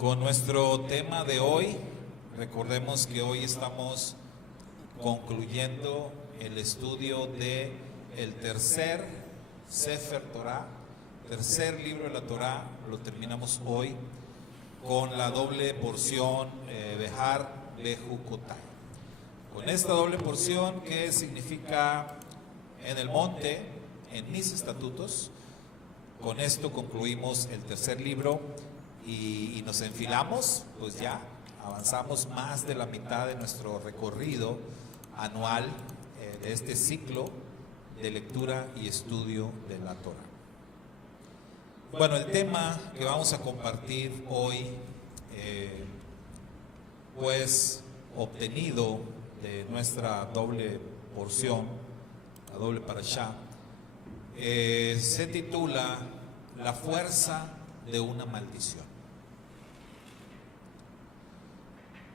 Con nuestro tema de hoy, recordemos que hoy estamos concluyendo el estudio de el tercer Sefer Torah, tercer libro de la Torah. Lo terminamos hoy con la doble porción Behar Bejukotai. Con esta doble porción, que significa en el monte, en mis estatutos. Con esto concluimos el tercer libro y nos enfilamos, pues ya avanzamos más de la mitad de nuestro recorrido anual de este ciclo de lectura y estudio de la Torah. Bueno, el tema que vamos a compartir hoy, pues obtenido de nuestra doble porción, la doble parashá, se titula La fuerza de una maldición.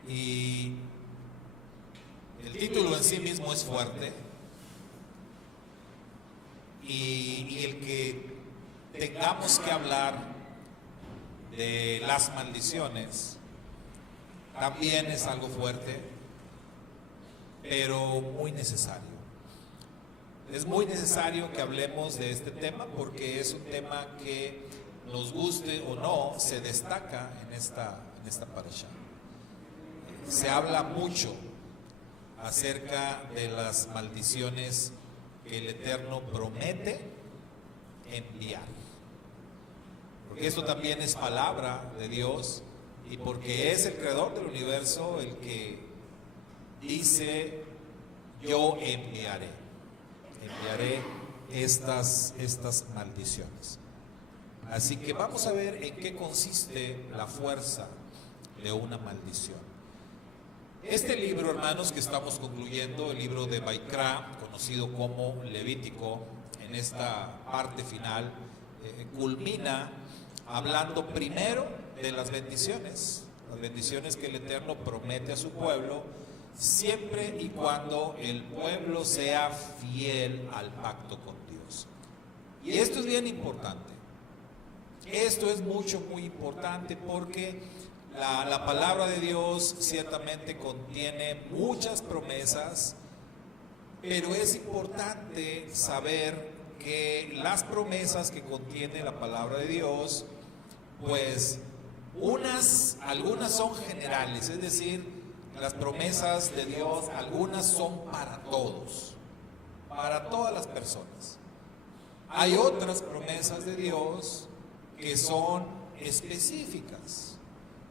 Y el título en sí mismo es fuerte, y el que tengamos que hablar de las maldiciones también es algo fuerte, pero muy necesario. Es muy necesario que hablemos de este tema porque es un tema que, nos guste o no, se destaca en esta parashá. Se habla mucho acerca de las maldiciones que el Eterno promete enviar. Porque esto también es palabra de Dios y porque es el creador del universo el que dice: yo enviaré estas maldiciones. Así que vamos a ver en qué consiste la fuerza de una maldición. Este libro, hermanos, que estamos concluyendo, el libro de Vaikra, conocido como Levítico, en esta parte final, culmina hablando primero de las bendiciones que el Eterno promete a su pueblo, siempre y cuando el pueblo sea fiel al pacto con Dios. Y esto es bien importante. Esto es muy importante porque la palabra de Dios ciertamente contiene muchas promesas, pero es importante saber que las promesas que contiene la palabra de Dios, pues algunas son generales, es decir, las promesas de Dios, algunas son para todos, para todas las personas. Hay otras promesas de Dios que son específicas,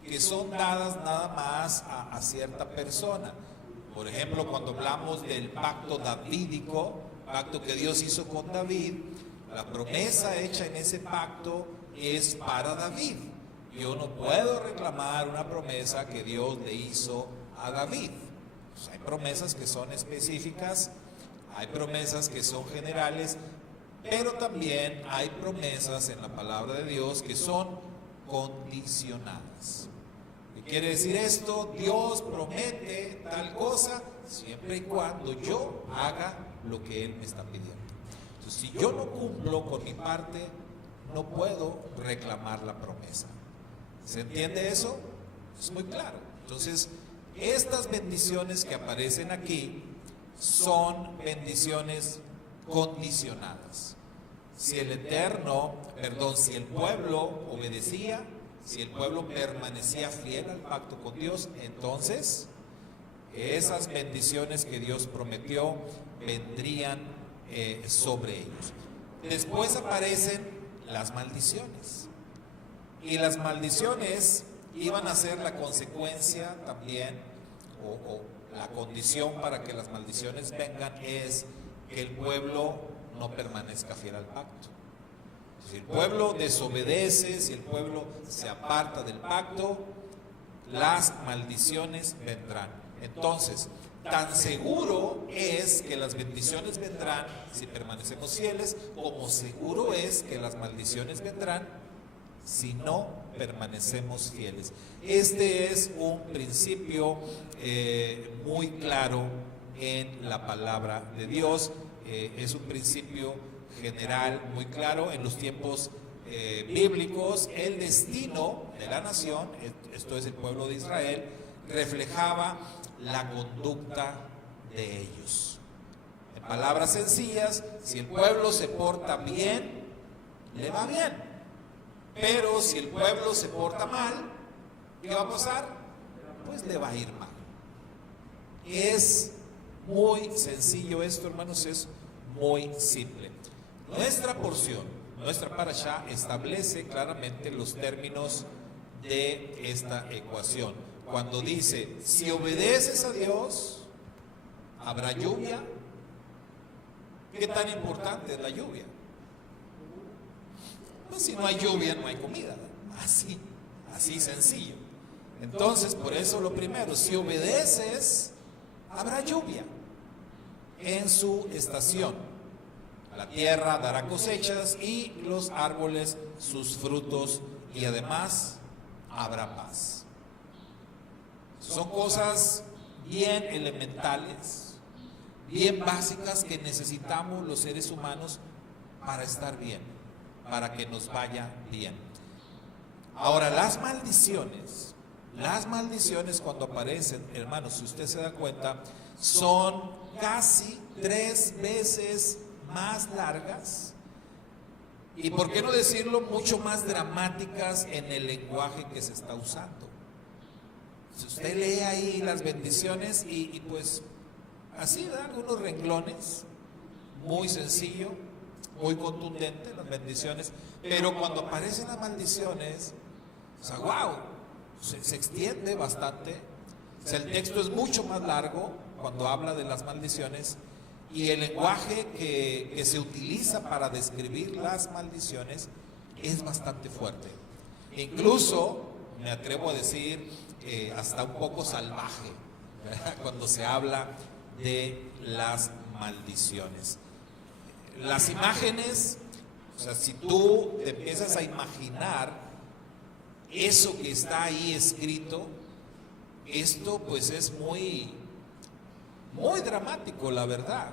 que son dadas nada más a cierta persona. Por ejemplo, cuando hablamos del pacto davídico, pacto que Dios hizo con David, la promesa hecha en ese pacto es para David. Yo no puedo reclamar una promesa que Dios le hizo a David. Pues hay promesas que son específicas, hay promesas que son generales, pero también hay promesas en la palabra de Dios que son condicionadas. ¿Qué quiere decir esto? Dios promete tal cosa siempre y cuando yo haga lo que Él me está pidiendo. Entonces, si yo no cumplo con mi parte, no puedo reclamar la promesa. ¿Se entiende eso? Es muy claro. Entonces, estas bendiciones que aparecen aquí son bendiciones condicionadas. Si el pueblo obedecía, si el pueblo permanecía fiel al pacto con Dios, entonces esas bendiciones que Dios prometió vendrían sobre ellos. Después aparecen las maldiciones. Y las maldiciones iban a ser la consecuencia también, o la condición para que las maldiciones vengan es que el pueblo no permanezca fiel al pacto. Si el pueblo desobedece, si el pueblo se aparta del pacto, las maldiciones vendrán. Entonces, tan seguro es que las bendiciones vendrán si permanecemos fieles, como seguro es que las maldiciones vendrán si no permanecemos fieles. Este es un principio muy claro en la palabra de Dios. Es un principio general muy claro en los tiempos bíblicos, el destino de la nación, esto es el pueblo de Israel, reflejaba la conducta de ellos. En palabras sencillas, si el pueblo se porta bien, le va bien. Pero si el pueblo se porta mal, ¿qué va a pasar? Pues le va a ir mal. Es muy sencillo esto, hermanos, es muy simple. Nuestra porción, nuestra parashá, establece claramente los términos de esta ecuación. Cuando dice, si obedeces a Dios, habrá lluvia. ¿Qué tan importante es la lluvia? Pues si no hay lluvia, no hay comida. Así sencillo. Entonces, por eso lo primero, si obedeces, habrá lluvia en su estación. La tierra dará cosechas y los árboles sus frutos, y además habrá paz. Son cosas bien elementales, bien básicas que necesitamos los seres humanos para estar bien, para que nos vaya bien. Ahora, las maldiciones cuando aparecen, hermanos, si usted se da cuenta, son casi 3 veces más largas y, por qué no decirlo, mucho más dramáticas en el lenguaje que se está usando. Si usted lee ahí las bendiciones y pues así da algunos renglones, muy sencillo, muy contundente las bendiciones, pero cuando aparecen las maldiciones, o sea, wow, se extiende bastante. O sea, el texto es mucho más largo cuando habla de las maldiciones, y el lenguaje que se utiliza para describir las maldiciones es bastante fuerte. Incluso, me atrevo a decir, hasta un poco salvaje, ¿verdad?, cuando se habla de las maldiciones. Las imágenes, o sea, si tú te empiezas a imaginar eso que está ahí escrito, esto pues es muy dramático, la verdad.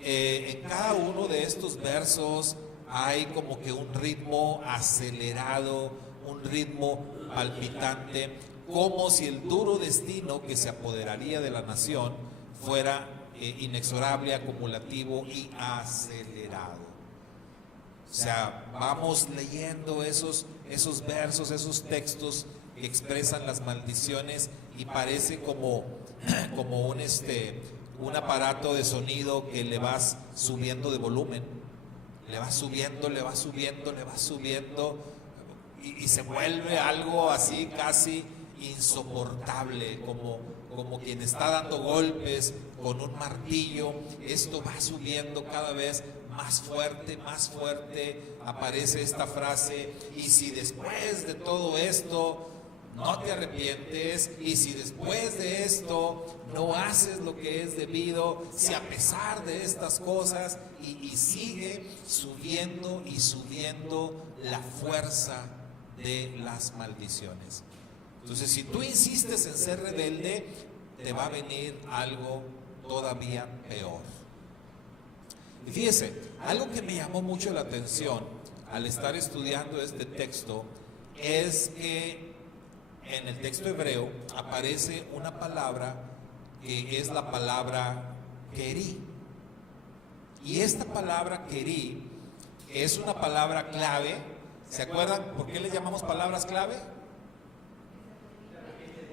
En cada uno de estos versos hay como que un ritmo acelerado, un ritmo palpitante, como si el duro destino que se apoderaría de la nación fuera inexorable, acumulativo y acelerado. O sea, vamos leyendo esos versos, esos textos que expresan las maldiciones, y parece como un aparato de sonido que le vas subiendo de volumen, le vas subiendo, y se vuelve algo así casi insoportable, como quien está dando golpes con un martillo. Esto va subiendo cada vez más fuerte, aparece esta frase: y si después de todo esto no te arrepientes, y si después de esto no haces lo que es debido, si a pesar de estas cosas, y sigue subiendo y subiendo la fuerza de las maldiciones. Entonces, si tú insistes en ser rebelde, te va a venir algo todavía peor. Y fíjese, algo que me llamó mucho la atención al estar estudiando este texto es que en el texto hebreo aparece una palabra que es la palabra querí. Y esta palabra querí es una palabra clave. ¿Se acuerdan por qué le llamamos palabras clave?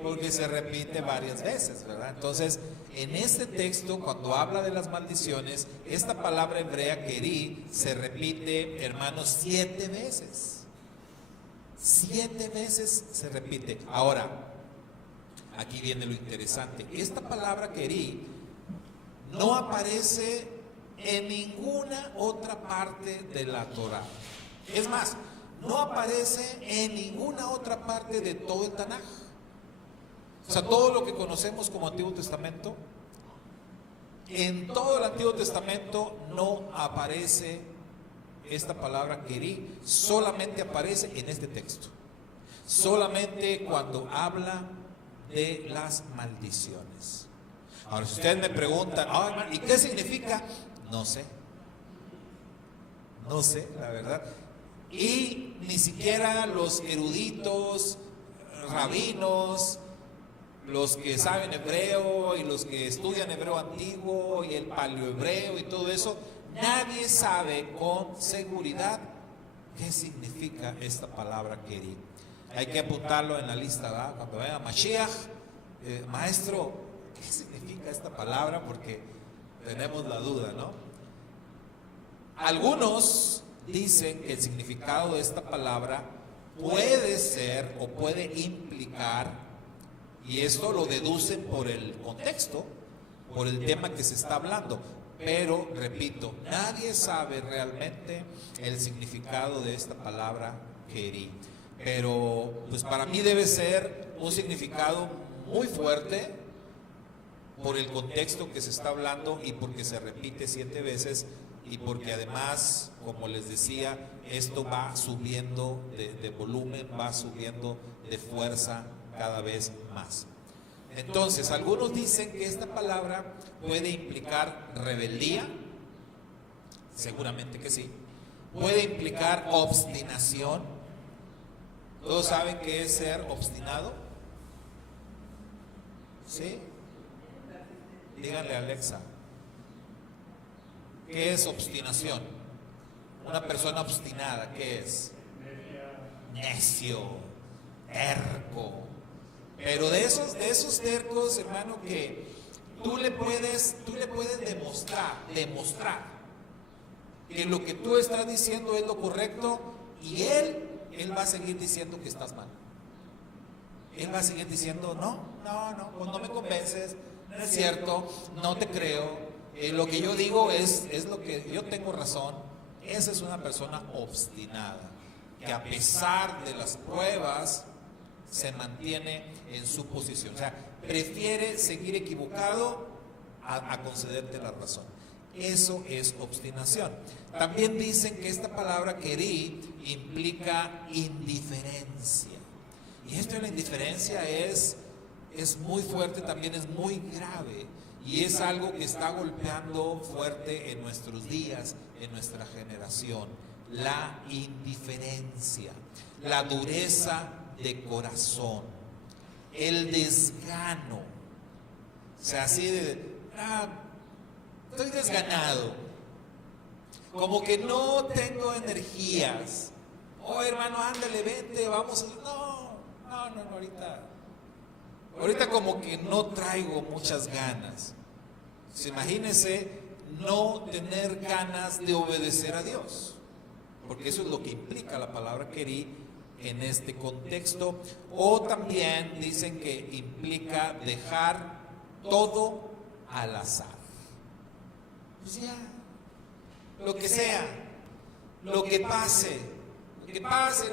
Porque se repite varias veces, ¿verdad? Entonces, en este texto, cuando habla de las maldiciones, esta palabra hebrea querí se repite, hermanos, 7 veces. 7 veces se repite. Ahora, aquí viene lo interesante. Esta palabra querí no aparece en ninguna otra parte de la Torah. Es más, no aparece en ninguna otra parte de todo el Tanaj. O sea, todo lo que conocemos como Antiguo Testamento, en todo el Antiguo Testamento no aparece esta palabra querí, solamente aparece en este texto, solamente cuando habla de las maldiciones. Ahora, si ustedes me preguntan, ¿y qué significa? No sé, la verdad. Y ni siquiera los eruditos, rabinos, los que saben hebreo y los que estudian hebreo antiguo y el paleohebreo y todo eso, nadie sabe con seguridad qué significa esta palabra querí. Hay que apuntarlo en la lista, ¿verdad? Cuando venga Mashiach, maestro, ¿qué significa esta palabra? Porque tenemos la duda, ¿no? Algunos dicen que el significado de esta palabra puede ser o puede implicar, y esto lo deducen por el contexto, por el tema que se está hablando, pero repito, nadie sabe realmente el significado de esta palabra querí. Pero pues para mí debe ser un significado muy fuerte por el contexto que se está hablando y porque se repite 7 veces y porque además, como les decía, esto va subiendo de volumen, va subiendo de fuerza cada vez más. Entonces, algunos dicen que esta palabra puede implicar rebeldía, seguramente que sí, puede implicar obstinación. ¿Todos saben qué es ser obstinado? ¿Sí? Díganle a Alexa, ¿qué es obstinación? Una persona obstinada, ¿qué es? Necio, terco. Pero de esos tercos, hermano, que tú le puedes demostrar que lo que tú estás diciendo es lo correcto y él va a seguir diciendo que estás mal. Él va a seguir diciendo, pues no me convences, no es cierto, no te creo, lo que yo digo es lo que yo tengo razón. Esa es una persona obstinada, que a pesar de las pruebas se mantiene en su posición. O sea, prefiere seguir equivocado a concederte la razón. Eso es obstinación. También dicen que esta palabra querí implica indiferencia. Y esto de la indiferencia es muy fuerte, también es muy grave. Y es algo que está golpeando fuerte en nuestros días, en nuestra generación. La indiferencia, la dureza de corazón, el desgano. O sea, así de, estoy desganado, como que no tengo energías. Oh, hermano, ándale, vente, vamos. No, ahorita como que no traigo muchas ganas. Pues imagínense no tener ganas de obedecer a Dios, porque eso es lo que implica la palabra querí en este contexto. O también dicen que implica dejar todo al azar. Pues ya, lo que sea, lo que pase,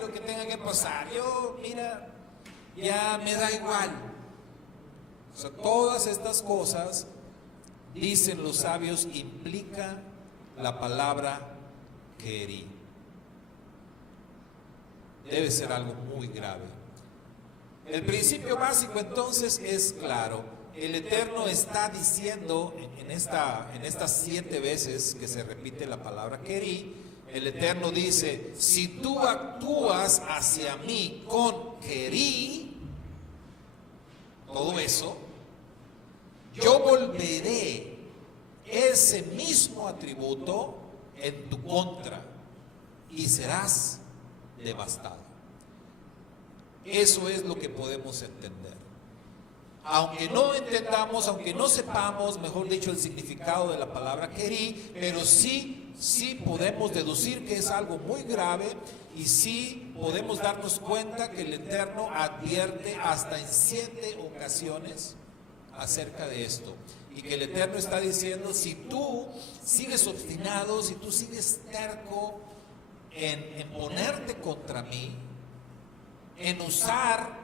lo que tenga que pasar. Yo, mira, ya me da igual. O sea, todas estas cosas, dicen los sabios, implica la palabra querí. Debe ser algo muy grave. El principio básico entonces es claro. El Eterno está diciendo en estas 7 veces que se repite la palabra querí, el Eterno dice, si tú actúas hacia mí con querí, todo eso, yo volveré ese mismo atributo en tu contra y serás devastado. Eso es lo que podemos entender. Aunque no entendamos, aunque no sepamos, mejor dicho, el significado de la palabra querí, pero sí podemos deducir que es algo muy grave y sí podemos darnos cuenta que el Eterno advierte hasta en 7 ocasiones acerca de esto. Y que el Eterno está diciendo, si tú sigues obstinado, si tú sigues terco en ponerte contra mí, en usar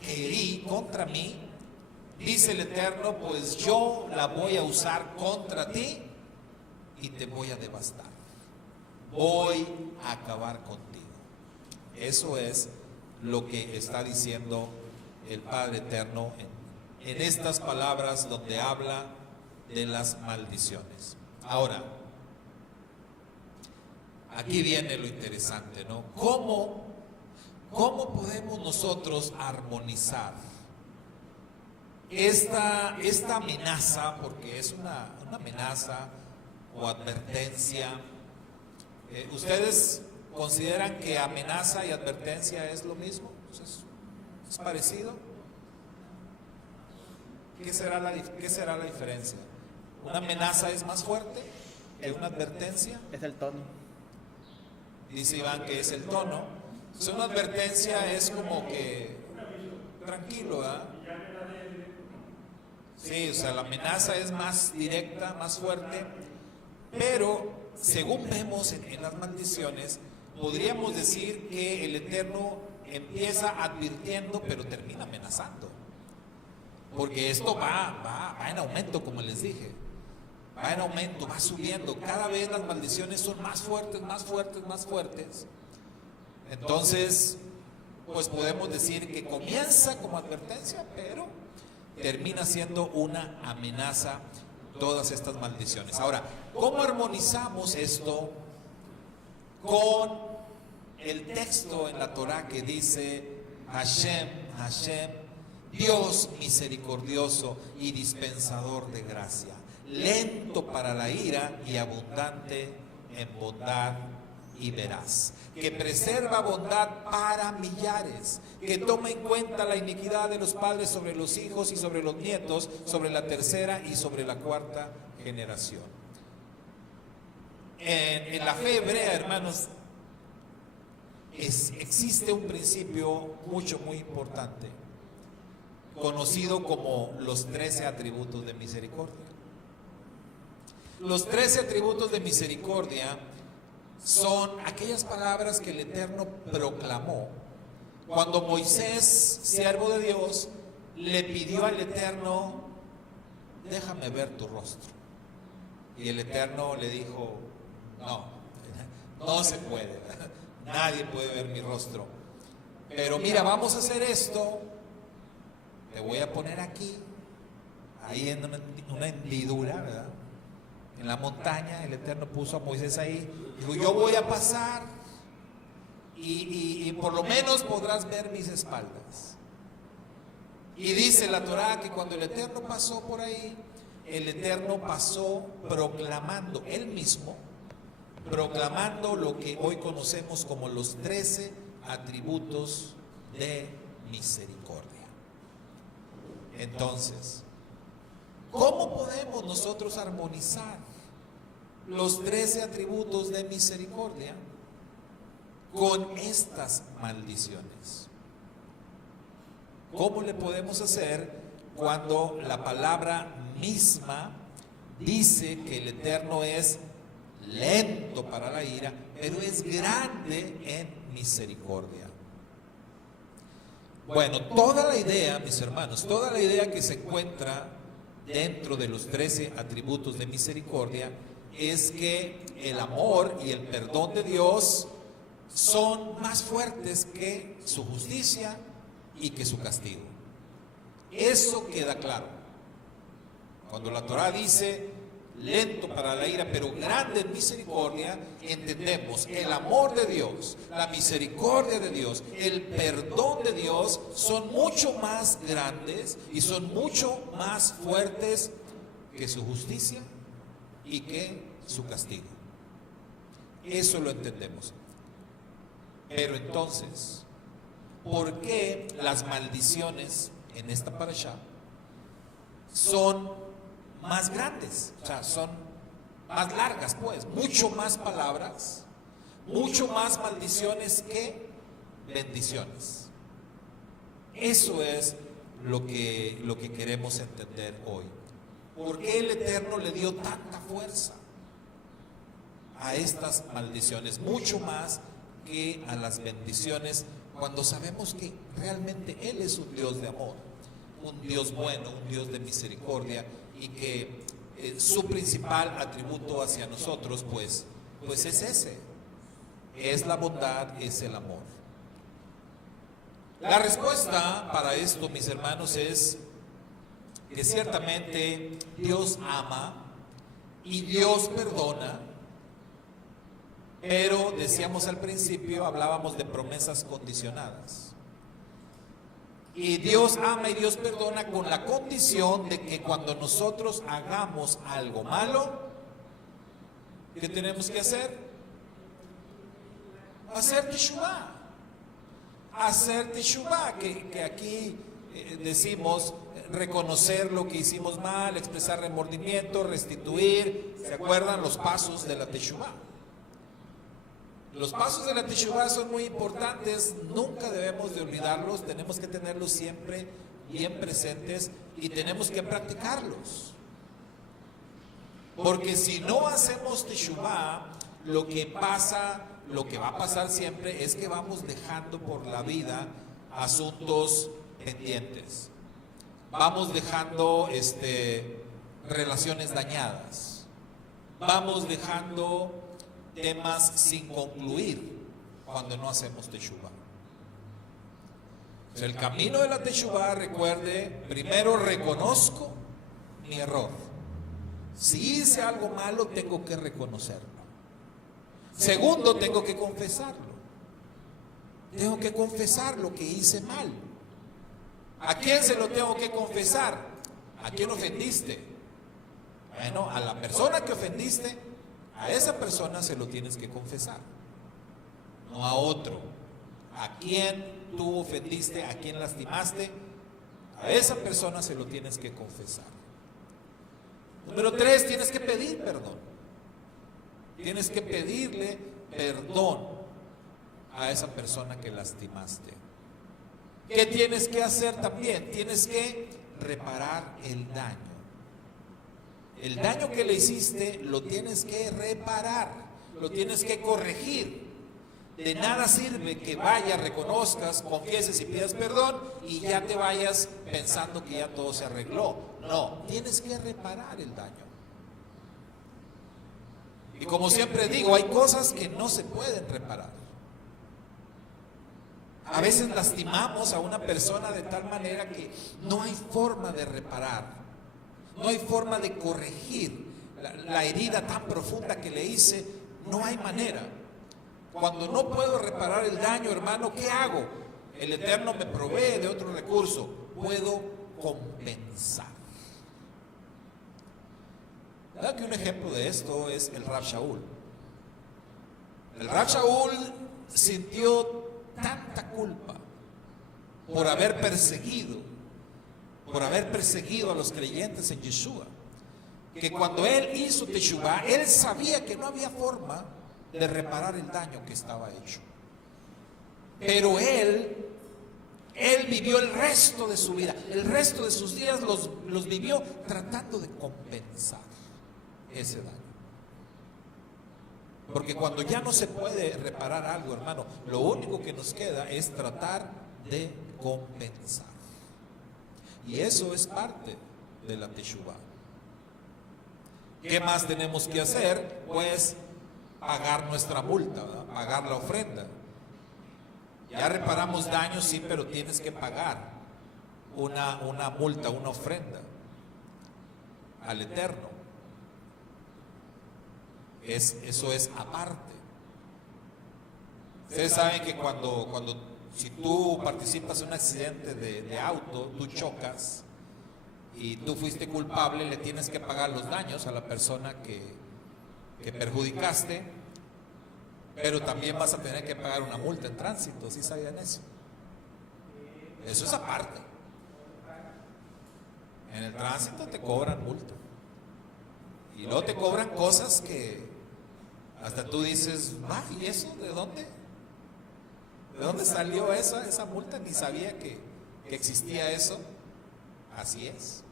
querí contra mí, dice el Eterno, pues yo la voy a usar contra ti y te voy a devastar. Voy a acabar contigo. Eso es lo que está diciendo el Padre Eterno en estas palabras donde habla de las maldiciones. Ahora, aquí viene lo interesante, ¿no? ¿Cómo podemos nosotros armonizar esta amenaza, porque es una amenaza o advertencia? ¿Ustedes consideran que amenaza y advertencia es lo mismo? ¿Es parecido? ¿Qué será la diferencia? ¿Una amenaza es más fuerte que una advertencia? Es el tono. Dice Iván que es el tono. Entonces, una advertencia es como que tranquilo, ¿verdad? Sí, o sea, la amenaza es más directa, más fuerte, pero según vemos en las maldiciones, podríamos decir que el Eterno empieza advirtiendo, pero termina amenazando. Porque esto va en aumento, como les dije. Va en aumento, va subiendo. Cada vez las maldiciones son más fuertes, más fuertes, más fuertes. Entonces, pues podemos decir que comienza como advertencia, pero termina siendo una amenaza todas estas maldiciones. Ahora, ¿cómo armonizamos esto con el texto en la Torah que dice Hashem, Hashem, Dios misericordioso y dispensador de gracia, lento para la ira y abundante en bondad y veraz, que preserva bondad para millares, que toma en cuenta la iniquidad de los padres sobre los hijos y sobre los nietos, sobre la tercera y sobre la cuarta generación? En la fe hebrea, hermanos, existe un principio muy importante, conocido como los 13 atributos de misericordia. Los 13 atributos de misericordia son aquellas palabras que el Eterno proclamó cuando Moisés, siervo de Dios, le pidió al Eterno: déjame ver tu rostro. Y el Eterno le dijo: no se puede, nadie puede ver mi rostro. Pero mira, vamos a hacer esto. Te voy a poner aquí, ahí en una hendidura, ¿verdad? En la montaña. El Eterno puso a Moisés ahí. Dijo: yo voy a pasar y por lo menos podrás ver mis espaldas. Y dice la Torah que cuando el Eterno pasó por ahí, el Eterno pasó proclamando, él mismo, proclamando lo que hoy conocemos como los 13 atributos de misericordia. Entonces, ¿cómo podemos nosotros armonizar los 13 atributos de misericordia con estas maldiciones? ¿Cómo le podemos hacer cuando la palabra misma dice que el Eterno es lento para la ira, pero es grande en misericordia? Bueno, toda la idea, mis hermanos, toda la idea que se encuentra dentro de los 13 atributos de misericordia es que el amor y el perdón de Dios son más fuertes que su justicia y que su castigo. Eso queda claro. Cuando la Torah dice lento para la ira, pero grande en misericordia, entendemos el amor de Dios, la misericordia de Dios, el perdón de Dios son mucho más grandes y son mucho más fuertes que su justicia y que su castigo. Eso lo entendemos. Pero entonces, ¿por qué las maldiciones en esta parashá son más grandes? O sea, son más largas, pues, mucho más palabras, mucho más maldiciones que bendiciones. Eso es lo que queremos entender hoy. ¿Por qué el Eterno le dio tanta fuerza a estas maldiciones, mucho más que a las bendiciones, cuando sabemos que realmente Él es un Dios de amor, un Dios bueno, un Dios de misericordia, y que su principal atributo hacia nosotros pues es ese, es la bondad, es el amor? La respuesta para esto, mis hermanos, es que ciertamente Dios ama y Dios perdona, Pero decíamos al principio, hablábamos de promesas condicionadas. Y Dios ama y Dios perdona con la condición de que cuando nosotros hagamos algo malo, ¿qué tenemos que hacer? Hacer teshuvá. Hacer teshuvá, que aquí decimos reconocer lo que hicimos mal, expresar remordimiento, restituir. ¿Se acuerdan los pasos de la teshuvá? Los pasos de la teshuvá son muy importantes, nunca debemos de olvidarlos, tenemos que tenerlos siempre bien presentes y tenemos que practicarlos. Porque si no hacemos teshuvá, lo que va a pasar siempre es que vamos dejando por la vida asuntos pendientes. Vamos dejando relaciones dañadas. Vamos dejando temas sin concluir cuando no hacemos teshuvá. El camino de la teshuvá, recuerde, primero reconozco mi error. Si hice algo malo, tengo que reconocerlo. Segundo, tengo que confesarlo. Tengo que confesar lo que hice mal. ¿A quién se lo tengo que confesar? ¿A quién ofendiste? Bueno, a la persona que ofendiste, a esa persona se lo tienes que confesar, no a otro. ¿A quién tú ofendiste? ¿A quién lastimaste? A esa persona se lo tienes que confesar. Número 3, tienes que pedir perdón. Tienes que pedirle perdón a esa persona que lastimaste. ¿Qué tienes que hacer también? Tienes que reparar el daño. El daño que le hiciste lo tienes que reparar, lo tienes que corregir. De nada sirve que vayas, reconozcas, confieses y pidas perdón y ya te vayas pensando que ya todo se arregló. No, tienes que reparar el daño. Y como siempre digo, hay cosas que no se pueden reparar. A veces lastimamos a una persona de tal manera que no hay forma de reparar. No hay forma de corregir la herida tan profunda que le hice, no hay manera. Cuando no puedo reparar el daño, hermano, ¿qué hago? El Eterno me provee de otro recurso, puedo compensar. ¿Verdad que un ejemplo de esto es el Rab Shaul? El Rab Shaul sintió tanta culpa por haber perseguido a los creyentes en Yeshua, que cuando él hizo teshuvá, él sabía que no había forma de reparar el daño que estaba hecho. Pero él vivió el resto de su vida, el resto de sus días los vivió tratando de compensar ese daño. Porque cuando ya no se puede reparar algo, hermano, lo único que nos queda es tratar de compensar. Y eso es parte de la teshuvá. ¿Qué más tenemos que hacer? Pues pagar nuestra multa, ¿verdad? Pagar la ofrenda. Ya reparamos daños, sí, pero tienes que pagar una multa, una ofrenda al Eterno. Eso es aparte. Ustedes saben que si tú participas en un accidente de auto, tú chocas y tú fuiste culpable, le tienes que pagar los daños a la persona que perjudicaste, pero también vas a tener que pagar una multa en tránsito. ¿Sí sabían eso? Eso es aparte. En el tránsito te cobran multa y luego te cobran cosas que hasta tú dices, ¿y eso de dónde? ¿De dónde salió esa multa? Ni sabía que existía eso. Así es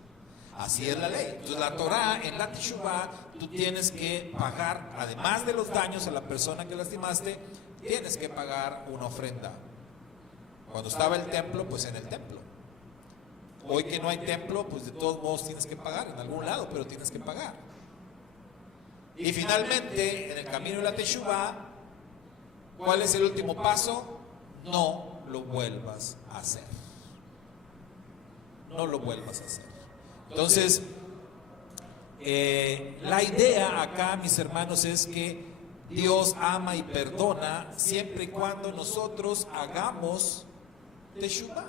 la ley. Entonces la Torah, en la teshuvá, tú tienes que pagar, además de los daños a la persona que lastimaste, tienes que pagar una ofrenda. Cuando estaba el templo, pues en el templo. Hoy que no hay templo, pues de todos modos tienes que pagar en algún lado, pero tienes que pagar. Y finalmente, en el camino de la teshuvá, ¿cuál es el último paso? No lo vuelvas a hacer. No lo vuelvas a hacer. Entonces, la idea acá, mis hermanos, es que Dios ama y perdona siempre y cuando nosotros hagamos teshuvá.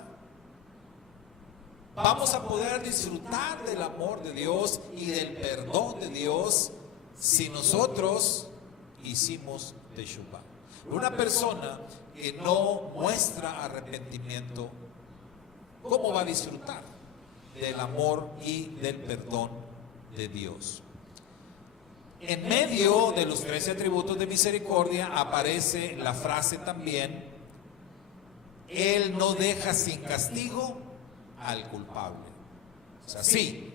Vamos a poder disfrutar del amor de Dios y del perdón de Dios si nosotros hicimos teshuvá. Una persona que no muestra arrepentimiento, ¿cómo va a disfrutar del amor y del perdón de Dios? En medio de los 13 atributos de misericordia aparece la frase también: Él no deja sin castigo al culpable. O sea, sí,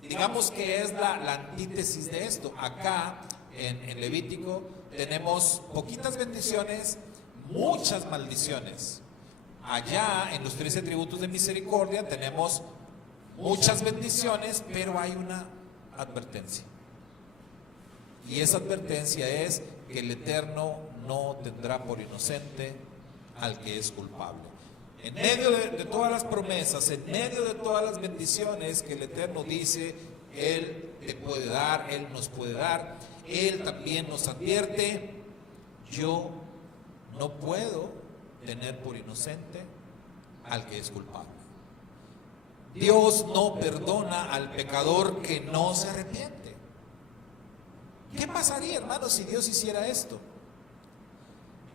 digamos que es la antítesis de esto. Acá en Levítico tenemos poquitas bendiciones, muchas maldiciones. Allá en los 13 atributos de misericordia tenemos muchas bendiciones, pero hay una advertencia. Y esa advertencia es que el Eterno no tendrá por inocente al que es culpable. En medio de todas las promesas, en medio de todas las bendiciones que el Eterno dice, Él te puede dar, Él nos puede dar, Él también nos advierte: yo no puedo tener por inocente al que es culpable. Dios no perdona al pecador que no se arrepiente. ¿Qué pasaría, hermanos, si Dios hiciera esto?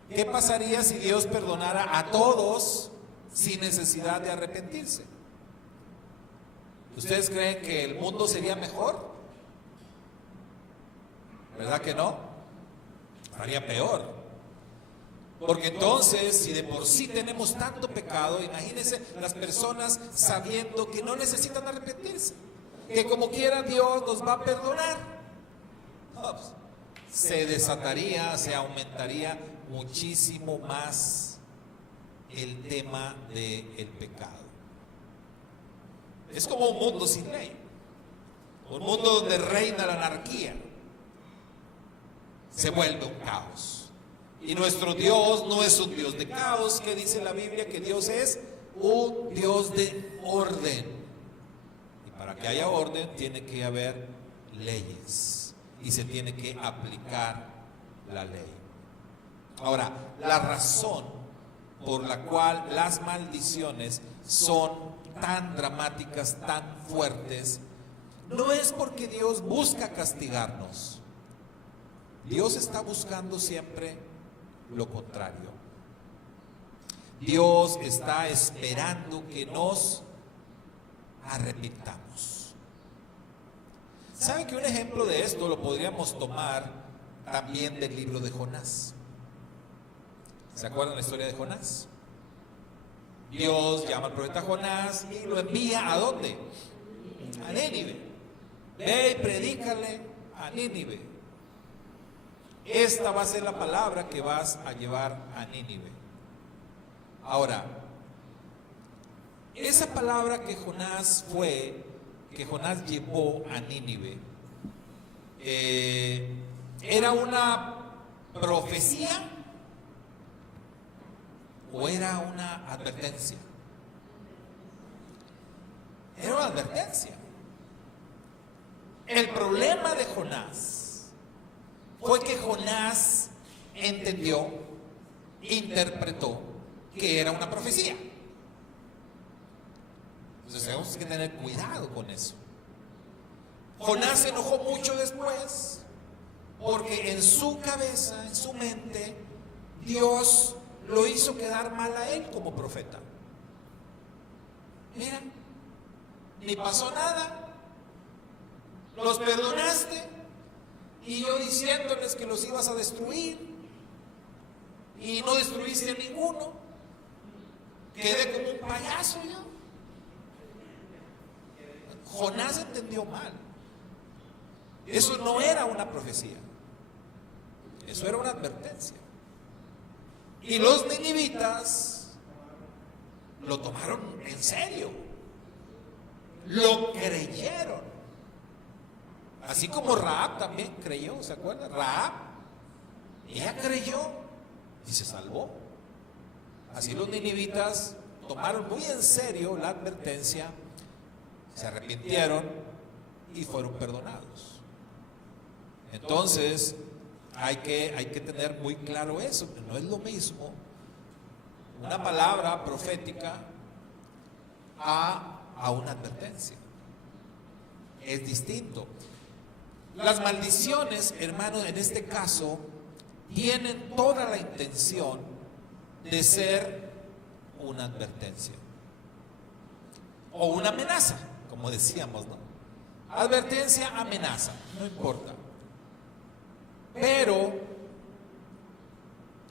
¿Qué pasaría si Dios perdonara a todos sin necesidad de arrepentirse? ¿Ustedes creen que el mundo sería mejor? ¿Verdad que no? Estaría peor. Porque entonces, si de por sí tenemos tanto pecado, imagínense las personas sabiendo que no necesitan arrepentirse, que como quiera Dios nos va a perdonar. Se desataría, se aumentaría muchísimo más el tema del pecado. Es como un mundo sin ley, un mundo donde reina la anarquía. Se vuelve un caos. Y nuestro Dios no es un Dios de caos, que dice la Biblia que Dios es un Dios de orden. Y para que haya orden tiene que haber leyes. Y se tiene que aplicar la ley. Ahora, la razón por la cual las maldiciones son tan dramáticas, tan fuertes, no es porque Dios busca castigarnos. Dios está buscando siempre lo contrario. Dios está esperando que nos arrepintamos. ¿Saben que un ejemplo de esto lo podríamos tomar también del libro de Jonás? ¿Se acuerdan la historia de Jonás? Dios llama al profeta Jonás y lo envía ¿a dónde? A Nínive. Ve y predícale a Nínive. Esta va a ser la palabra que vas a llevar a Nínive. Ahora, esa palabra que Jonás llevó a Nínive, ¿era una profecía o era una advertencia? Era una advertencia. El problema de Jonás fue que Jonás entendió, interpretó que era una profecía. Entonces tenemos que tener cuidado con eso. Jonás se enojó mucho después porque en su cabeza, en su mente, Dios lo hizo quedar mal a él como profeta. Mira, ni pasó nada, los perdonaste y yo diciéndoles que los ibas a destruir y no destruiste a ninguno, quedé como un payaso yo. Jonás entendió mal. Eso no era una profecía, eso era una advertencia. Y los ninivitas lo tomaron en serio, lo creyeron. Así como Rahab también creyó, ¿se acuerdan? Rahab, ella creyó y se salvó. Así los ninivitas tomaron muy en serio la advertencia, se arrepintieron y fueron perdonados. Entonces, Hay que tener muy claro eso, que no es lo mismo una palabra profética a una advertencia. Es distinto. Las maldiciones, hermanos, en este caso, tienen toda la intención de ser una advertencia o una amenaza, como decíamos, ¿no? Advertencia, amenaza, no importa. Pero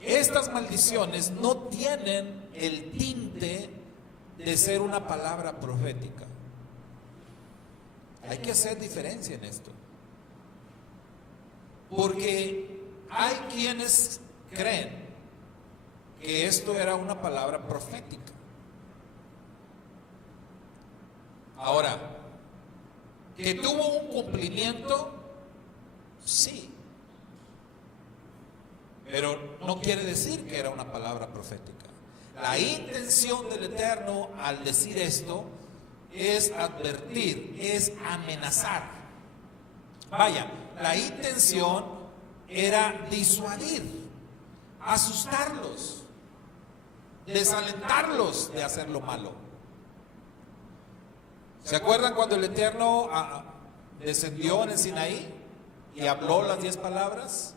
estas maldiciones no tienen el tinte de ser una palabra profética. Hay que hacer diferencia en esto. Porque hay quienes creen que esto era una palabra profética. Ahora, que tuvo un cumplimiento, sí. Pero no quiere decir que era una palabra profética. La intención del Eterno al decir esto es advertir, es amenazar. Vaya, la intención era disuadir, asustarlos, desalentarlos de hacer lo malo. ¿Se acuerdan cuando el Eterno descendió en el Sinaí y habló las 10 palabras?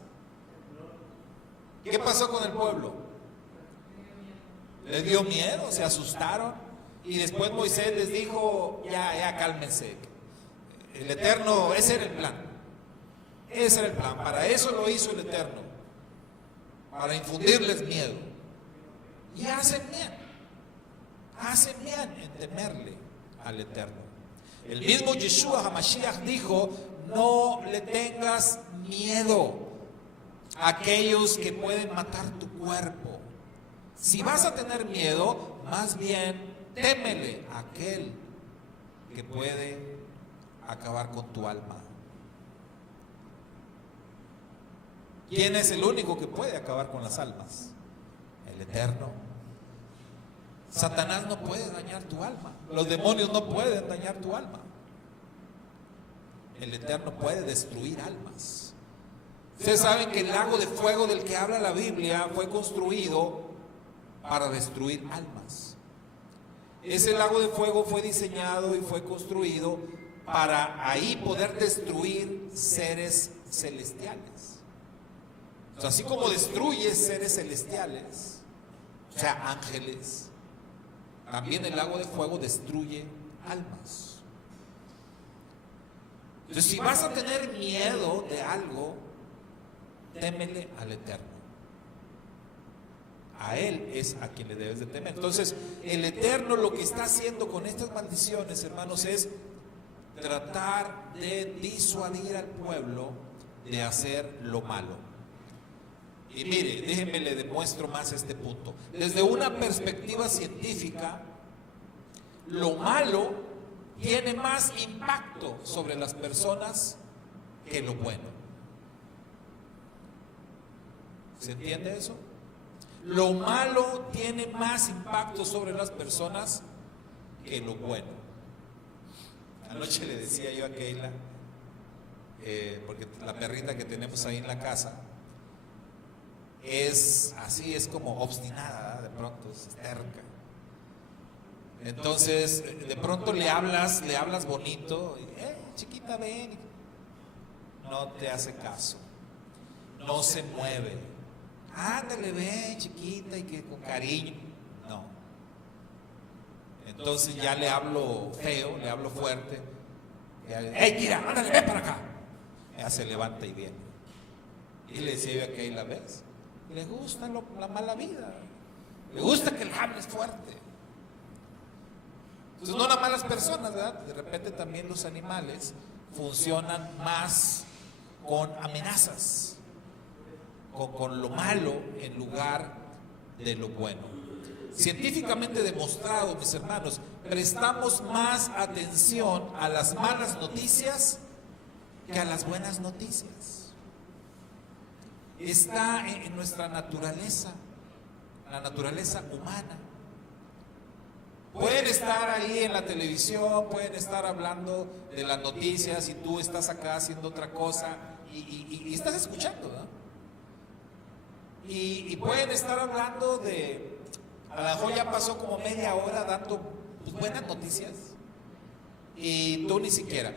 ¿Qué pasó con el pueblo? Les dio miedo, se asustaron. Y después Moisés les dijo, ya cálmense. El Eterno, ese era el plan. Ese era el plan. Para eso lo hizo el Eterno. Para infundirles miedo. Y hacen bien. Hacen bien en temerle al Eterno. El mismo Yeshua HaMashiach dijo, no le tengas miedo a aquellos que pueden matar tu cuerpo. Si vas a tener miedo, más bien témele a aquel que puede acabar con tu alma. ¿Quién es el único que puede acabar con las almas? El Eterno. Satanás no puede dañar tu alma. Los demonios no pueden dañar tu alma. El Eterno puede destruir almas. Ustedes saben que el lago de fuego del que habla la Biblia fue construido para destruir almas. Ese lago de fuego fue diseñado y fue construido para ahí poder destruir seres celestiales. O sea, así como destruye seres celestiales, o sea, ángeles, también el lago de fuego destruye almas. Entonces, si vas a tener miedo de algo, témele al Eterno. A Él es a quien le debes de temer. Entonces, el Eterno lo que está haciendo con estas maldiciones, hermanos, es tratar de disuadir al pueblo de hacer lo malo. Y mire, déjenme le demuestro más este punto. Desde una perspectiva científica, lo malo tiene más impacto sobre las personas que lo bueno. ¿Se entiende eso? Lo malo tiene más impacto sobre las personas que lo bueno. Anoche le decía yo a Keila, porque la perrita que tenemos ahí en la casa es así, es como obstinada, ¿verdad? De pronto es terca. Entonces, de pronto le hablas bonito, y, chiquita, ven. No te hace caso, no se mueve. Ándale, ven, chiquita, y que con cariño. No. Entonces ya le hablo feo, le hablo fuerte. ¡Ey, mira, ándale, ven para acá! Ya se levanta y viene. Y le decía yo a Keila, ¿ves? Le gusta la mala vida. Le gusta que le hables fuerte. Entonces, no nada más las personas, ¿verdad? De repente también los animales funcionan más con amenazas, con lo malo en lugar de lo bueno. Científicamente demostrado, mis hermanos, prestamos más atención a las malas noticias que a las buenas noticias. Está en nuestra naturaleza, la naturaleza humana. Pueden estar ahí en la televisión, pueden estar hablando de las noticias y tú estás acá haciendo otra cosa y estás escuchando, ¿no? Y pueden estar hablando de, a lo mejor ya pasó como media hora dando pues, buenas noticias. Y tú ni siquiera,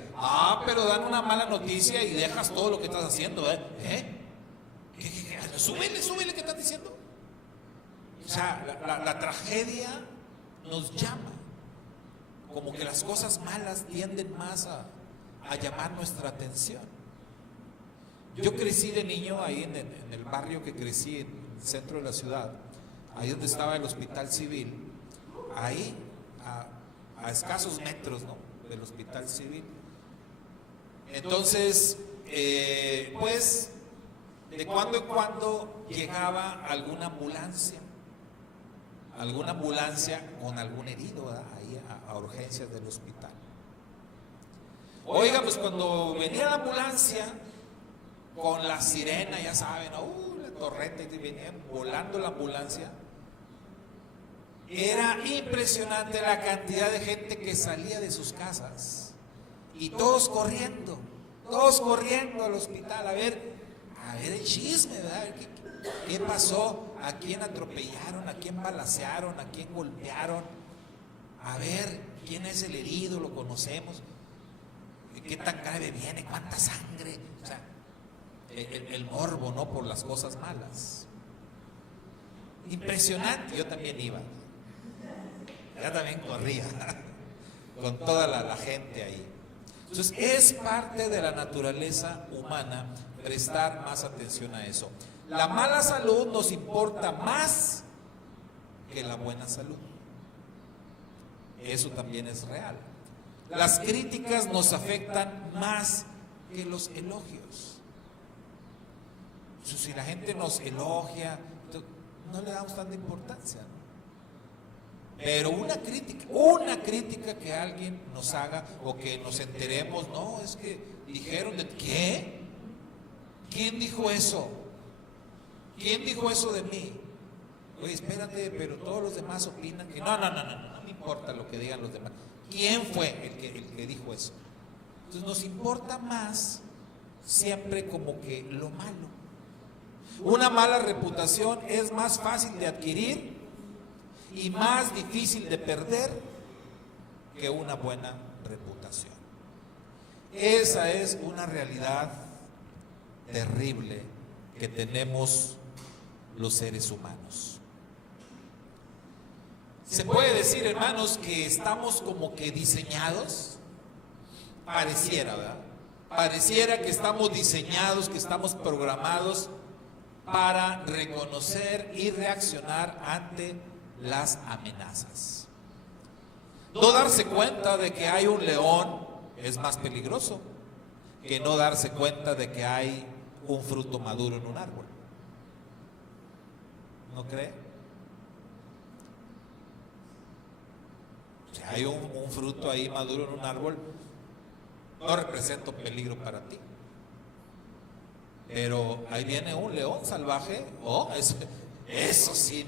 pero dan una mala noticia y dejas todo lo que estás haciendo, ¿eh? ¿Qué? Súbele, ¿qué estás diciendo? O sea, la tragedia nos llama, como que las cosas malas tienden más a llamar nuestra atención. Yo crecí de niño ahí en el barrio que crecí, en el centro de la ciudad, ahí donde estaba el hospital civil, ahí a escasos metros, ¿no?, del hospital civil. Entonces, pues, de cuando en cuando llegaba alguna ambulancia con algún herido, ¿verdad?, ahí a urgencias del hospital. Oiga, pues cuando venía la ambulancia con la sirena, ya saben, la torreta, y venían volando la ambulancia, era impresionante la cantidad de gente que salía de sus casas y todos corriendo al hospital a ver el chisme, ¿verdad? ¿Qué pasó? ¿A quién atropellaron? ¿A quién balacearon? ¿A quién golpearon? A ver, ¿quién es el herido? ¿Lo conocemos? ¿Qué tan grave viene? ¿Cuánta sangre? O sea, el morbo, ¿no?, por las cosas malas. Impresionante. Yo también iba. Ya también corría con toda la gente ahí. Entonces, es parte de la naturaleza humana prestar más atención a eso. La mala salud nos importa más que la buena salud. Eso también es real. Las críticas nos afectan más que los elogios. Si la gente nos elogia, no le damos tanta importancia, ¿no? Pero una crítica que alguien nos haga o que nos enteremos, no, es que dijeron de ¿qué? ¿Quién dijo eso? ¿Quién dijo eso de mí? Oye, espérate, pero todos los demás opinan que no me importa lo que digan los demás. ¿Quién fue el que dijo eso? Entonces nos importa más siempre como que lo malo. Una mala reputación es más fácil de adquirir y más difícil de perder que una buena reputación. Esa es una realidad terrible que tenemos los seres humanos. Se puede decir, hermanos, que estamos como que diseñados, pareciera, ¿verdad? Pareciera que estamos diseñados, que estamos programados para reconocer y reaccionar ante las amenazas. No darse cuenta de que hay un león es más peligroso que no darse cuenta de que hay un fruto maduro en un árbol. ¿No cree? Si hay un fruto ahí maduro en un árbol, no representa un peligro para ti. Pero ahí viene un león salvaje, eso sí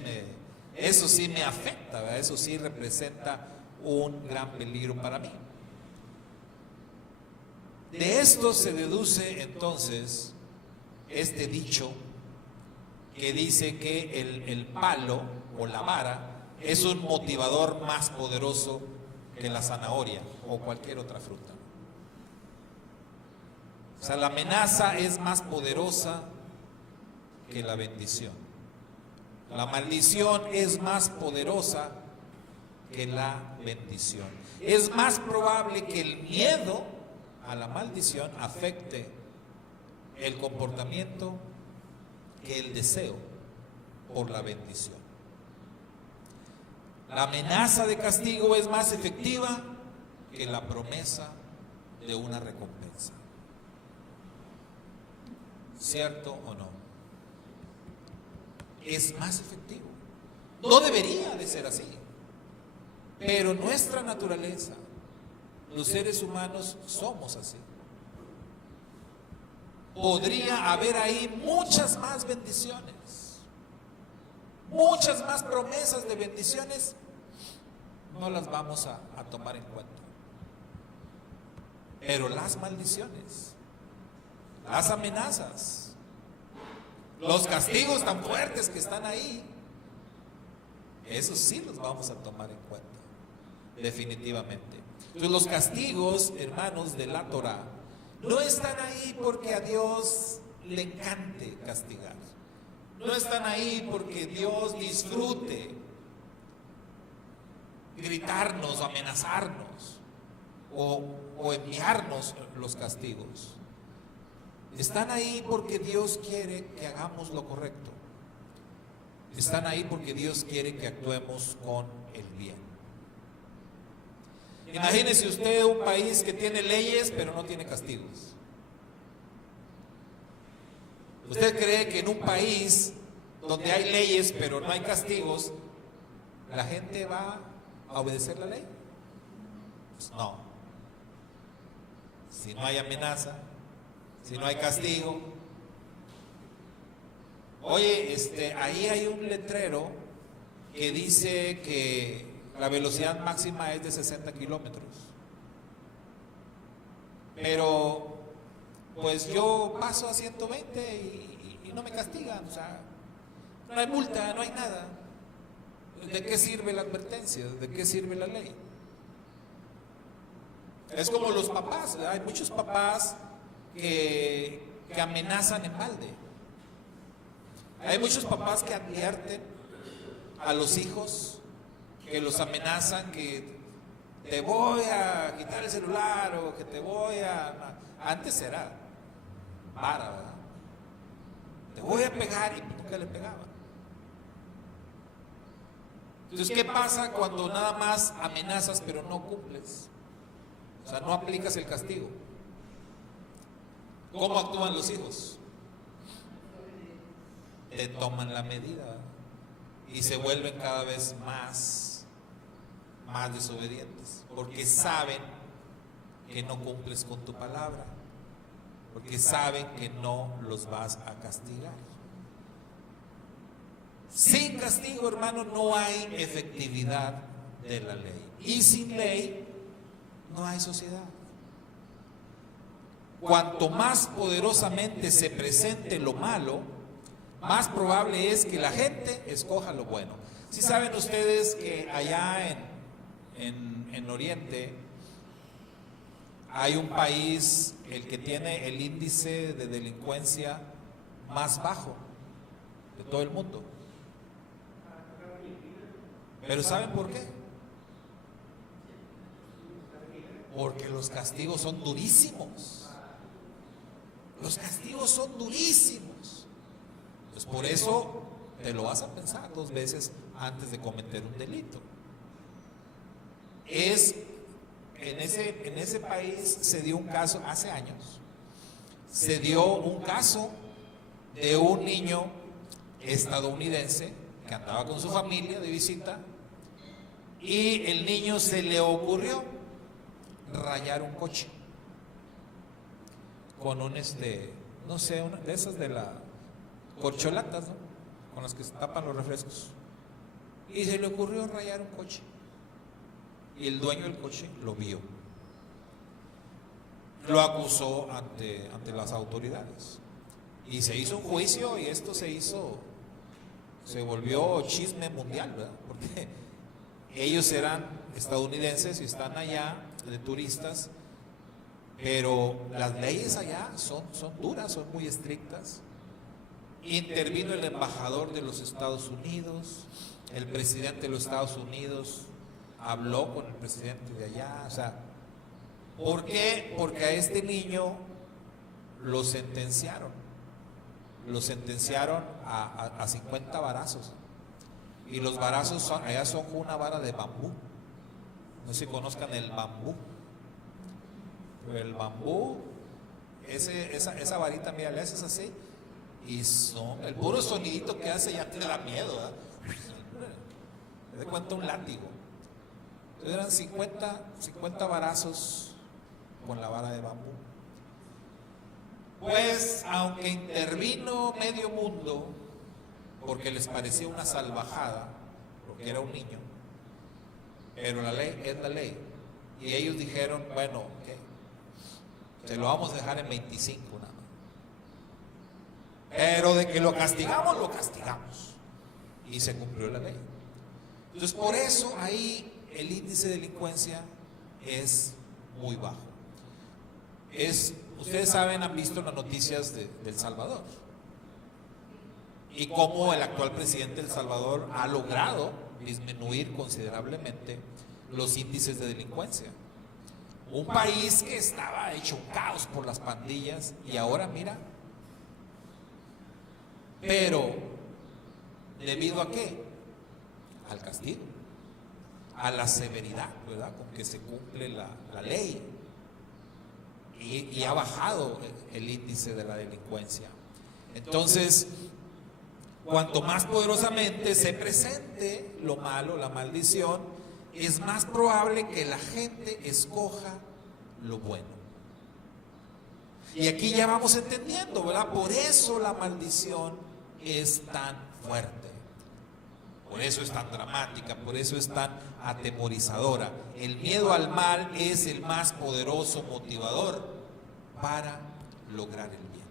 me afecta, ¿verdad? Eso sí representa un gran peligro para mí. De esto se deduce entonces este dicho que dice que el palo o la vara es un motivador más poderoso que la zanahoria o cualquier otra fruta. O sea, la amenaza es más poderosa que la bendición. La maldición es más poderosa que la bendición. Es más probable que el miedo a la maldición afecte el comportamiento que el deseo por la bendición. La amenaza de castigo es más efectiva que la promesa de una recompensa. ¿Cierto o no? Es más efectivo. No debería de ser así. Pero nuestra naturaleza, los seres humanos somos así. Podría haber ahí muchas más bendiciones, muchas más promesas de bendiciones, no las vamos a tomar en cuenta. Pero las maldiciones, las amenazas, Los castigos tan fuertes que están ahí, esos sí los vamos a tomar en cuenta, definitivamente. Entonces los castigos, hermanos, de la Torah no están ahí porque a Dios le encante castigar. No están ahí porque Dios disfrute gritarnos, amenazarnos o enviarnos los castigos. Están ahí porque Dios quiere que hagamos lo correcto. Están ahí porque Dios quiere que actuemos con el bien. Imagínese usted un país que tiene leyes pero no tiene castigos. ¿Usted cree que en un país donde hay leyes pero no hay castigos, la gente va a obedecer la ley? Pues no. Si no hay amenaza, si no hay castigo. Oye, ahí hay un letrero que dice que la velocidad máxima es de 60 kilómetros. Pero pues yo paso a 120 y no me castigan, o sea, no hay multa, no hay nada. ¿De qué sirve la advertencia? ¿De qué sirve la ley? Es como los papás, ¿verdad? Hay muchos papás que amenazan en balde. Hay muchos papás que advierten a los hijos, que los amenazan, que te voy a quitar el celular o que te voy a... Antes era vara, ¿verdad? Te voy a pegar, y nunca le pegaban. Entonces, ¿qué pasa cuando nada más amenazas pero no cumples? O sea, no aplicas el castigo. ¿Cómo actúan los hijos? Te toman la medida y se vuelven cada vez más desobedientes, porque saben que no cumples con tu palabra, porque saben que no los vas a castigar. Sin castigo, hermano, no hay efectividad de la ley, y sin ley no hay sociedad. Cuanto más poderosamente se presente lo malo, más probable es que la gente escoja lo bueno. Si saben ustedes que allá en Oriente hay un país, el que tiene el índice de delincuencia más bajo de todo el mundo. Pero ¿saben por qué? Porque los castigos son durísimos. Los castigos son durísimos. Pues por eso te lo vas a pensar 2 veces antes de cometer un delito. En ese país se dio un caso hace años. Se dio un caso de un niño estadounidense que andaba con su familia de visita, y el niño se le ocurrió rayar un coche con un no sé, una de esas de las corcholatas, ¿no? Con las que se tapan los refrescos. Y se le ocurrió rayar un coche. Y el dueño del coche lo vio. Lo acusó ante las autoridades. Y se hizo un juicio, y esto se volvió chisme mundial, ¿verdad? Porque ellos eran estadounidenses y están allá de turistas, pero las leyes allá son duras, son muy estrictas. Intervino el embajador de los Estados Unidos, el presidente de los Estados Unidos habló con el presidente de allá. O sea, ¿por qué? Porque a este niño lo sentenciaron a 50 varazos, y los varazos allá son con una vara de bambú. No sé si conozcan el bambú. Pero el bambú, esa varita, mira, le haces así, y el puro sonidito que hace ya te da miedo, ¿verdad? Te das cuenta, un látigo. Entonces eran 50 varazos con la vara de bambú. Pues, aunque intervino medio mundo porque les parecía una salvajada, porque era un niño, pero la ley es la ley, y ellos dijeron, bueno, okay, se lo vamos a dejar en 25 nada más. Pero de que lo castigamos, lo castigamos. Y se cumplió la ley. Entonces, por eso ahí el índice de delincuencia es muy bajo. Ustedes saben, han visto las noticias de El Salvador y cómo el actual presidente de El Salvador ha logrado disminuir considerablemente los índices de delincuencia. Un país que estaba hecho un caos por las pandillas y ahora mira. Pero, ¿debido a qué? Al castigo, a la severidad, ¿verdad?, con que se cumple la ley. Y ha bajado el índice de la delincuencia. Entonces, cuanto más poderosamente se presente lo malo, la maldición, es más probable que la gente escoja lo bueno. Y aquí ya vamos entendiendo, ¿verdad? Por eso la maldición es tan fuerte, por eso es tan dramática, por eso es tan atemorizadora. El miedo al mal es el más poderoso motivador para lograr el bien.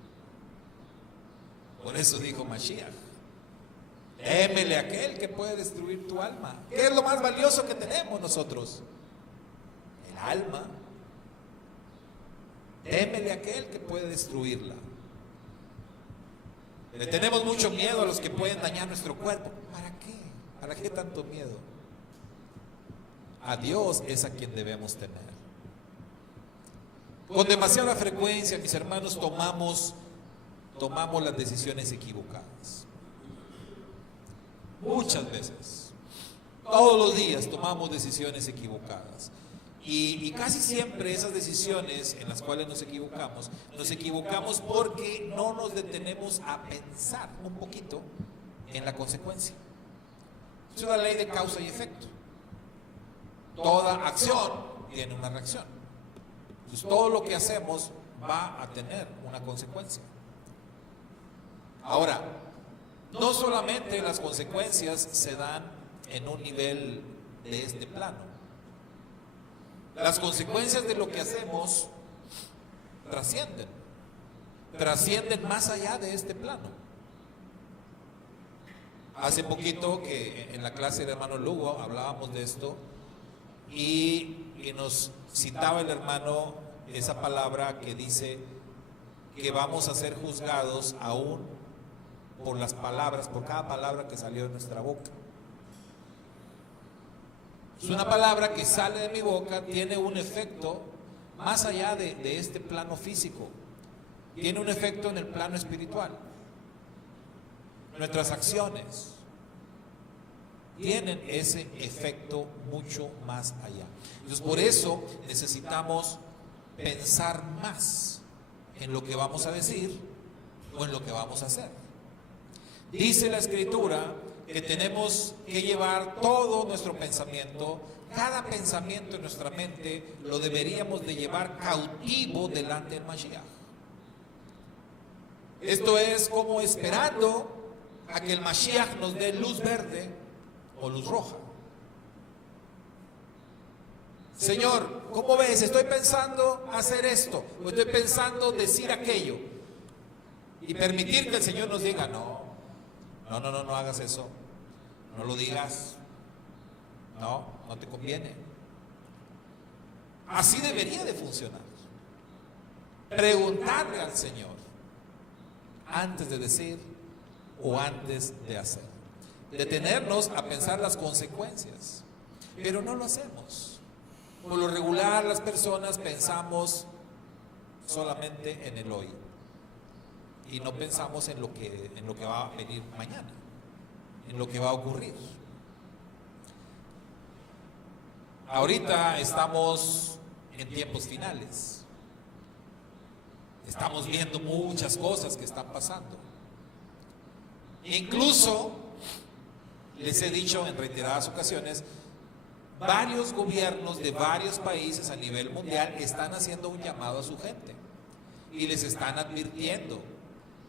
Por eso dijo Mashiach: témele a aquel que puede destruir tu alma. ¿Qué es lo más valioso que tenemos nosotros? El alma. Témele a aquel que puede destruirla. Le tenemos mucho miedo a los que pueden dañar nuestro cuerpo. ¿Para qué? ¿Para qué tanto miedo? A Dios es a quien debemos temer. Con demasiada frecuencia, mis hermanos, tomamos las decisiones equivocadas. Muchas veces, todos los días tomamos decisiones equivocadas. Y casi siempre esas decisiones en las cuales nos equivocamos porque no nos detenemos a pensar un poquito en la consecuencia. Es una ley de causa y efecto. Toda acción tiene una reacción. Entonces, todo lo que hacemos va a tener una consecuencia. Ahora, no solamente las consecuencias se dan en un nivel de este plano. Las consecuencias de lo que hacemos trascienden más allá de este plano. Hace poquito que en la clase del hermano Lugo hablábamos de esto y nos citaba el hermano esa palabra que dice que vamos a ser juzgados aún por las palabras, por cada palabra que salió de nuestra boca. Es una palabra que sale de mi boca, tiene un efecto más allá de este plano físico, tiene un efecto en el plano espiritual. Nuestras acciones tienen ese efecto mucho más allá. Entonces, por eso necesitamos pensar más en lo que vamos a decir o en lo que vamos a hacer. Dice la Escritura que tenemos que llevar todo nuestro pensamiento, cada pensamiento en nuestra mente lo deberíamos de llevar cautivo delante del Mashiach. Esto es como esperando a que el Mashiach nos dé luz verde o luz roja. Señor, ¿cómo ves? Estoy pensando hacer esto, o estoy pensando decir aquello. Y permitir que el Señor nos diga: no hagas eso, no lo digas, no te conviene. Así debería de funcionar. Preguntarle al Señor antes de decir o antes de hacer. Detenernos a pensar las consecuencias, pero no lo hacemos. Por lo regular, las personas pensamos solamente en el hoy y no pensamos en lo que va a venir mañana, en lo que va a ocurrir. Ahorita estamos en tiempos finales. Estamos viendo muchas cosas que están pasando. Incluso, les he dicho en reiteradas ocasiones, varios gobiernos de varios países a nivel mundial están haciendo un llamado a su gente y les están advirtiendo,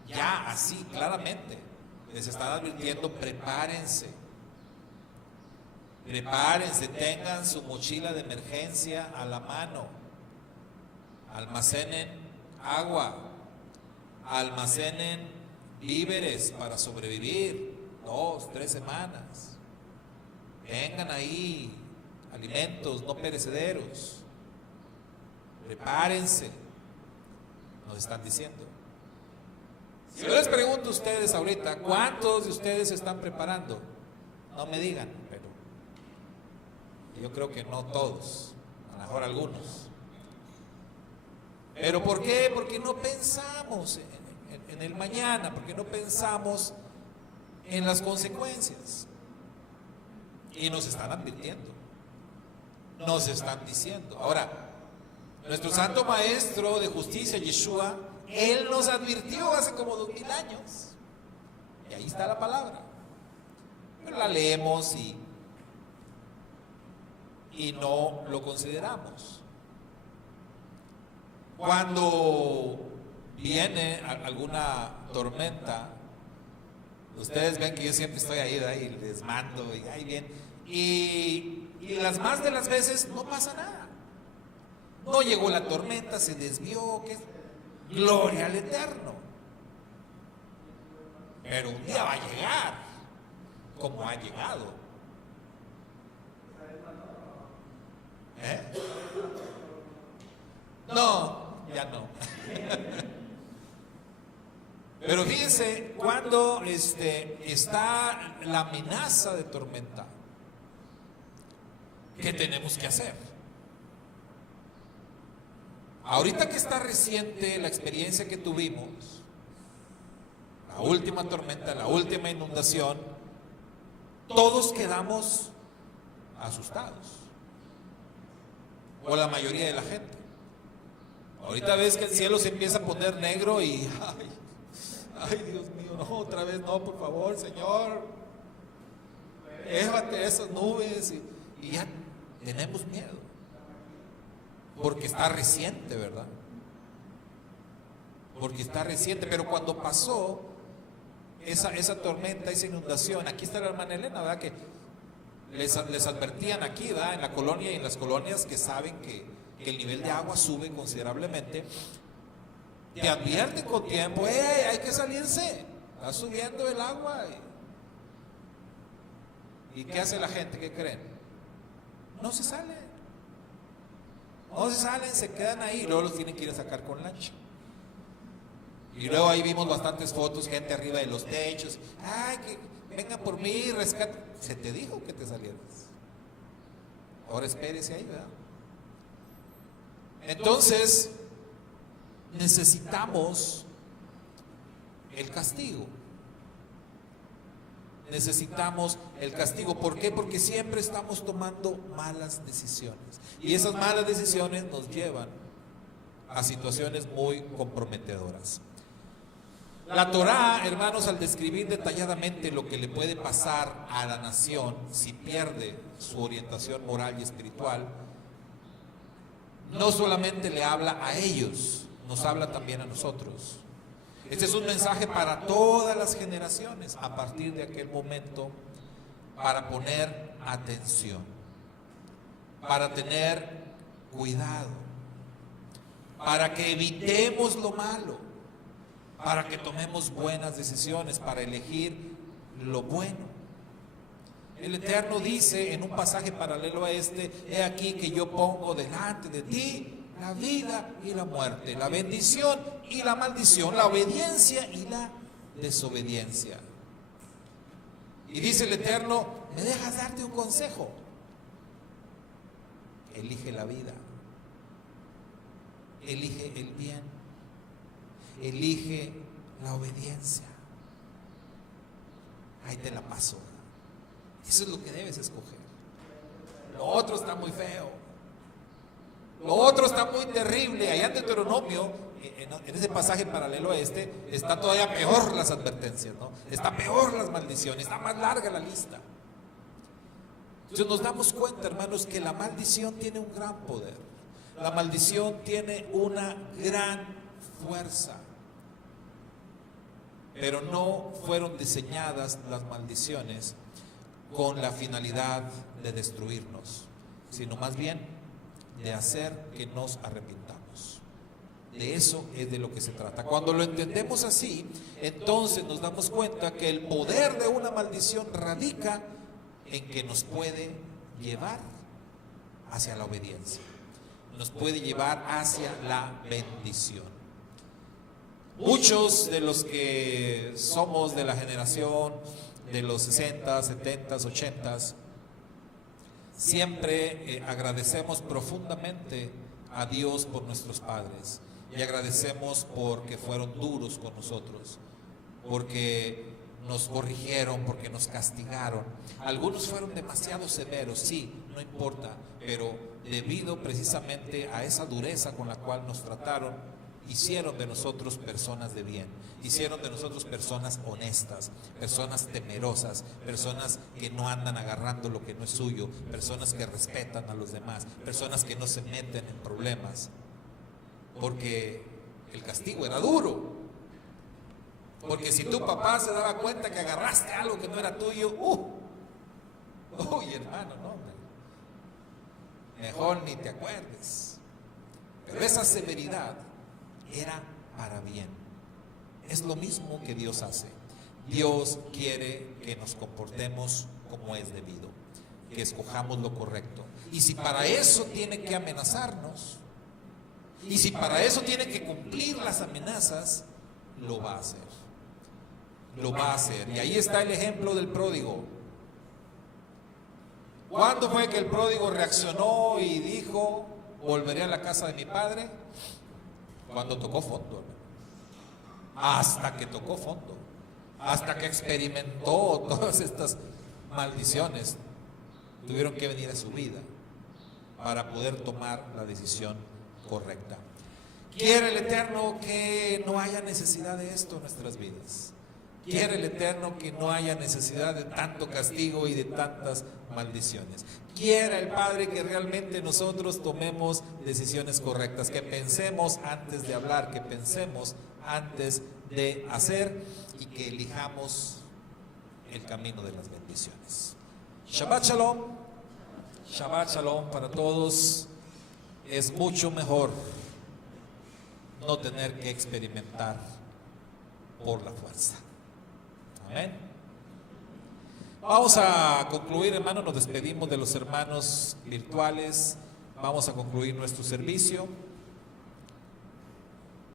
ya así claramente, les están advirtiendo: prepárense, tengan su mochila de emergencia a la mano, almacenen agua, almacenen víveres para sobrevivir 2, 3 semanas. Tengan ahí alimentos no perecederos. Prepárense, nos están diciendo. Si yo les pregunto a ustedes ahorita, ¿cuántos de ustedes se están preparando? No me digan, pero yo creo que no todos, a lo mejor algunos. ¿Pero por qué? Porque no pensamos en el mañana, porque no pensamos en las consecuencias. Y nos están advirtiendo, nos están diciendo. Ahora, nuestro santo maestro de justicia, Yeshua, él nos advirtió hace como 2000 años. Y ahí está la palabra. Pero la leemos y no lo consideramos. Cuando viene alguna tormenta, ustedes ven que yo siempre estoy ahí les mando, y ahí bien. Y las más de las veces no pasa nada. No llegó la tormenta, se desvió, que es gloria al Eterno. Pero un día va a llegar, como ha llegado. No, ya no. Pero fíjense, cuando está la amenaza de tormenta, ¿qué tenemos que hacer? Ahorita que está reciente la experiencia que tuvimos, la última tormenta, la última inundación, todos quedamos asustados, o la mayoría de la gente. Ahorita ves que el cielo se empieza a poner negro y ay Dios mío, no, otra vez no, por favor, Señor, llévate esas nubes, y ya tenemos miedo. Porque está reciente, ¿verdad? Porque está reciente. Pero cuando pasó esa tormenta, esa inundación, aquí está la hermana Elena, ¿verdad? Que les advertían aquí, ¿verdad? En la colonia y en las colonias que saben que el nivel de agua sube considerablemente. Te advierten con tiempo, hay que salirse, está subiendo el agua. ¿Y qué hace la gente? ¿Qué creen? No se sale. No se salen, se quedan ahí y luego los tienen que ir a sacar con lancha. Y luego ahí vimos bastantes fotos, gente arriba de los techos. Ay, que vengan por mí, rescate. Se te dijo que te salieras. Ahora espérese ahí, ¿verdad? Entonces, necesitamos el castigo. Necesitamos el castigo. ¿Por qué? Porque siempre estamos tomando malas decisiones. Y esas malas decisiones nos llevan a situaciones muy comprometedoras. La Torá, hermanos, al describir detalladamente lo que le puede pasar a la nación si pierde su orientación moral y espiritual, no solamente le habla a ellos, nos habla también a nosotros. Este es un mensaje para todas las generaciones a partir de aquel momento, para poner atención, para tener cuidado, para que evitemos lo malo, para que tomemos buenas decisiones, para elegir lo bueno. El Eterno dice en un pasaje paralelo a este: he aquí que yo pongo delante de ti la vida y la muerte, la bendición y la maldición, la obediencia y la desobediencia. Y dice el Eterno: ¿me dejas darte un consejo? Elige la vida, elige el bien, elige la obediencia. Ahí te la paso. Eso es lo que debes escoger. Lo otro está muy feo, lo otro está muy terrible. Allá en Deuteronomio, en ese pasaje paralelo a este, está todavía peor las advertencias, ¿no? Está peor las maldiciones, está más larga la lista. Entonces nos damos cuenta, hermanos, que la maldición tiene un gran poder. La maldición tiene una gran fuerza. Pero no fueron diseñadas las maldiciones con la finalidad de destruirnos, sino más bien de hacer que nos arrepintamos. De eso es de lo que se trata. Cuando lo entendemos así, entonces nos damos cuenta que el poder de una maldición radica en que nos puede llevar hacia la obediencia, nos puede llevar hacia la bendición. Muchos de los que somos de la generación de los 60, 70, 80, siempre agradecemos profundamente a Dios por nuestros padres y agradecemos porque fueron duros con nosotros, porque nos corrigieron, porque nos castigaron. Algunos fueron demasiado severos, sí, no importa, pero debido precisamente a esa dureza con la cual nos trataron, hicieron de nosotros personas de bien, hicieron de nosotros personas honestas, personas temerosas, personas que no andan agarrando lo que no es suyo, personas que respetan a los demás, personas que no se meten en problemas, porque el castigo era duro. Porque si tu papá se daba cuenta que agarraste algo que no era tuyo, uy, hermano, no, mejor ni te acuerdes. Pero esa severidad era para bien. Es lo mismo que Dios hace. Dios quiere que nos comportemos como es debido, que escojamos lo correcto. Y si para eso tiene que amenazarnos, y si para eso tiene que cumplir las amenazas, lo va a hacer. Lo va a hacer. Y ahí está el ejemplo del pródigo. ¿Cuándo fue que el pródigo reaccionó y dijo, volveré a la casa de mi padre? Cuando tocó fondo. Hasta que tocó fondo, hasta que experimentó todas estas maldiciones, tuvieron que venir a su vida para poder tomar la decisión correcta. Quiere el Eterno que no haya necesidad de esto en nuestras vidas. Quiere el Eterno que no haya necesidad de tanto castigo y de tantas maldiciones. Quiere el Padre que realmente nosotros tomemos decisiones correctas, que pensemos antes de hablar, que pensemos antes de hacer y que elijamos el camino de las bendiciones. Shabbat Shalom. Shabbat Shalom para todos. Es mucho mejor no tener que experimentar por la fuerza. Amén. Vamos a concluir, hermanos, nos despedimos de los hermanos virtuales, vamos a concluir nuestro servicio.